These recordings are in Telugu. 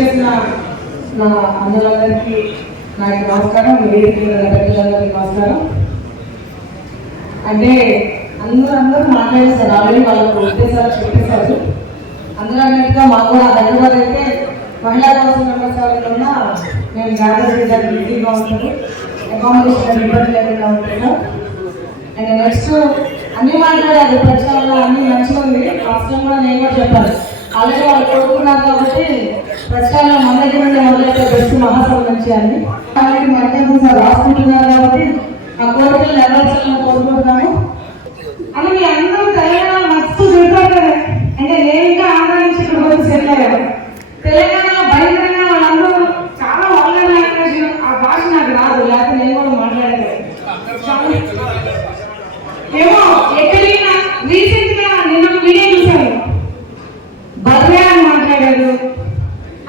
చేసిన నా అందరికీ నాకు నమస్కారం, పెద్దలందరికీ నమస్కారం. అంటే అందరూ మాట్లాడేశారు, ఆల్రెడీ వాళ్ళకు ఉద్దేశాలు చెప్పేశారు. అందులో అన్నట్టుగా మాకు కూడా హైదరాబాద్ అయితే మహిళా కౌన్సిల్ మెంబర్స్ ఎవరైనా నేను గాంధీ బిజీగా ఉంటాను, అకామిడేషన్ ఇబ్బంది లేకుండా ఉంటాను. అండ్ నెక్స్ట్ అన్ని మాట్లాడారు, ప్రచారంలో అన్ని మంచిగా ఉంది. రాష్ట్రం కూడా నేను కూడా చెప్పాను, ఆల్రెడీ వాళ్ళు కోరుకున్నారు కాబట్టి ప్రచారంలో మన దగ్గర నుండి మొదలైతే బెస్ట్ మహాసభ నుంచి అని అలాగే మధ్యాహ్నం సార్ రాసుకుంటున్నారు కాబట్టి ఆ కోరికలు నెరవేర్చాలని కోరుకుంటున్నాను. అని మీ అందరూ తెలంగాణ మస్తు తింటారు కదా, అంటే నేను ఇంకా ఆంధ్ర నుంచి ఇక్కడ వచ్చి సెటిల్ అయ్యారు. తెలంగాణలో భయంకరంగా వాళ్ళందరూ చాలా వల్గర్ లాంగ్వేజ్, ఆ భాష నాకు రాదు, లేకపోతే నేను కూడా మాట్లాడలేదు. ఏమో ఎక్కడైనా రీసెంట్ గా నిన్న వీడియో చూశాను, బర్రె అని మాట్లాడారు.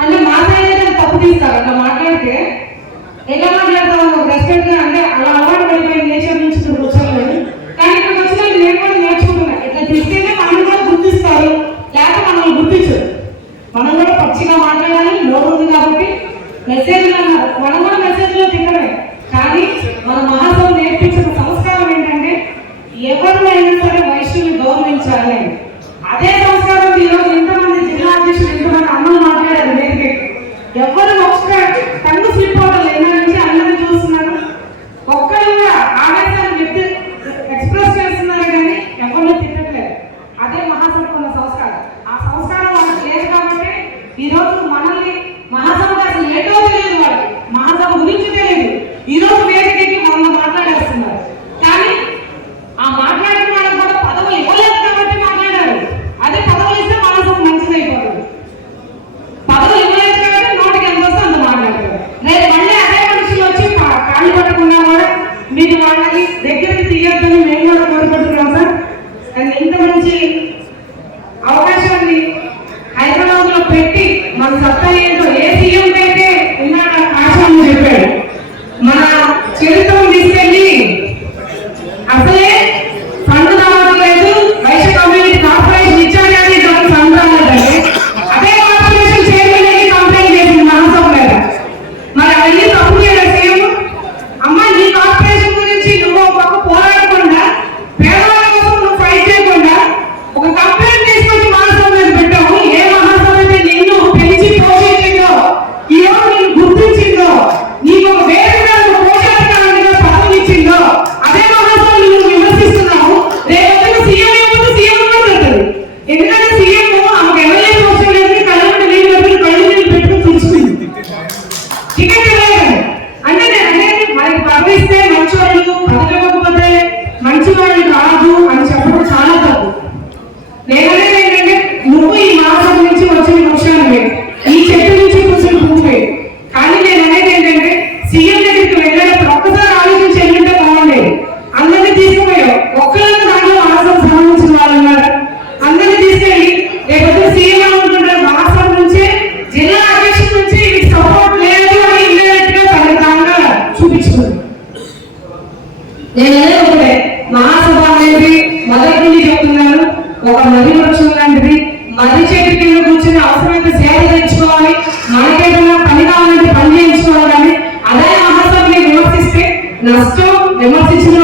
అంటే మాట్లాడేది తప్పు తీస్తారు, అట్లా మాట్లాడితే ఎలా మాట్లాడతాము రెస్పెక్ట్ గా, అంటే అలా అలవాటు పడిపోయిన నేచర్ నుంచి కూర్చోలేదు. కానీ ఇక్కడ వచ్చిన నేను కూడా నేర్చుకుంటున్నా, ఇట్లా తిస్తేనే మనం కూడా గుర్తిస్తారు, లేకపోతే మనల్ని గుర్తించరు. మనం కూడా పచ్చిగా మాట్లాడాలి, లోన్ ఉంది కాబట్టి మెసేజ్లు అన్నారు, మనం కూడా మెసేజ్లో తినడమే. కానీ మన మహాసభ నేర్పించిన సంస్కారం ఏంటంటే ఎవరినైనా సరే వైశ్యుల్ని గౌరవించాలి. అదే సంస్కారం ఈరోజు ఇంతమంది జిల్లా అధ్యక్షులు ఇంతమంది అన్నలు మాట్లాడారు వేదిక. ఎవరు ఒక్క కన్ను స్లిప్ అవడం లేదా నుంచి అందరినీ చూస్తున్నారు, ఒక్కరు కూడా ఆవేశాన్ని వ్యక్తి ఎక్స్ప్రెస్ చేస్తున్నారు కానీ ఎవరిని తిట్టట్లేదు. అదే మహాసభకు ఉన్న సంస్కారం. ఆ సంస్కారం వాళ్ళకి లేదు కాబట్టి ఈరోజు మనల్ని మహాసభ అసలు ఏటో తెలియదు, వాళ్ళకి మహాసభ గురించి తెలియదు. ఈరోజు వేదికకి మొన్న మాట్లాడేస్తున్నారు, కానీ ఆ మాట్లాడిన వాళ్ళకి కూడా పదవులు ఇవ్వలేదు కాబట్టి మాట్లాడారు. అదే పదవులు ఇస్తే మహాసభ మంచిదైపోతుంది. పదవులు ఇవ్వలేదు కాబట్టి నోటికి ఎంత వస్తే అంత మాట్లాడతారు. రేపు మళ్ళీ అదే మనుషులు వచ్చి కాళ్ళు పట్టకుండా కూడా మీరు వాళ్ళని దగ్గరికి తీయొద్దని మేము కూడా కోరుకుంటున్నాం సార్. అండ్ ఇంత మంచి అవకాశాన్ని హైదరాబాద్ లో పెట్టి మన సత్తా ఏంటో ఏ సీఎం అయితే ఉన్నాడ ఆశాన్ని చెప్పాడు. మన చరిత్రను తీసుకెళ్ళి అసలే ఫండ్ రావట్లేదు, వైశ్య కమ్యూనిటీ కార్పొరేషన్ ఇచ్చారు కానీ ఫండ్ రాలేదంటే అదే కార్పొరేషన్ చైర్మన్ కంప్లైంట్ చేసింది మహాసభ మీద. మరి అవన్నీ తప్పు చేయడం సీఎం. అమ్మ నీ కార్పొరేషన్ గురించి నువ్వు ఒక పోరాడకుండా, పేదవాళ్ళ కోసం నువ్వు ఫైట్ చేయకుండా ఒక కంప్లైంట్ తీసుకొచ్చి మహాసభ మీద పెట్టావు. ఏ మహాసభ అయితే నిన్ను పెంచి పోషించిందో, ఈ రోజు నిన్ను గుర్తించిందో, నీకు ఒక వేదికగా పోషకానికి పదవులు ఇచ్చిందో అదే మహాసభ నువ్వు విమర్శిస్తున్నావు. రేపు సీఎం ఏమో సీఎం ఉంటుంది. ఎందుకంటే సీఎం ఆమెకు ఎమ్మెల్యే పోస్ట్ లేదు, కళ్ళకి నీళ్ళు కళ్ళు నీళ్ళు పెట్టుకుని చూసుకుంది టికెట్ లేదు. అంటే నేను అనేది మనకి పదవిస్తే మంచి వాళ్ళు, పదవి ఇవ్వకపోతే మంచి వాళ్ళు కాదు అని చెప్పడం చాలా తప్పు. నేననేది ఏంటంటే నువ్వు ఈ మహాసభ నుంచి వచ్చిన వృక్షాన్ని, ఈ చెట్టు నుంచి కూర్చొని పువ్వే. కానీ నేను అనేది ఏంటంటే సీఎం దగ్గరికి వెళ్ళేటప్పుడు ఒక్కసారి ఆలోచించి వెళ్ళింటే బాగుండేది. అందరినీ తీసుకుపోయావు, ఒక్కరిని దాంట్లో మహాసభ సంబంధించిన వాళ్ళు ఉన్నారు. అందరినీ తీసుకెళ్ళి రేపు సీఎం అనుకుంటారు మహాసభ నుంచే జిల్లా అధ్యక్షుల నుంచి వీటికి సపోర్ట్ లేదు అని ఇండైరెక్ట్గా తనగా చూపించుకుంది. నేను అనేది ఒకటే, మహాసభ అనేది మొదటి నుండి చెప్తున్నాను, ఒక మర్రి వృక్షం లాంటిది. మర్రి చెట్టు కింద కూర్చొని అవసరమైతే సేవ తెచ్చుకోవాలి, మనకేదైనా పని కావాలంటే పని చేయించుకోవాలి. అదే మహాసభని విమర్శిస్తే నష్టం, విమర్శించిన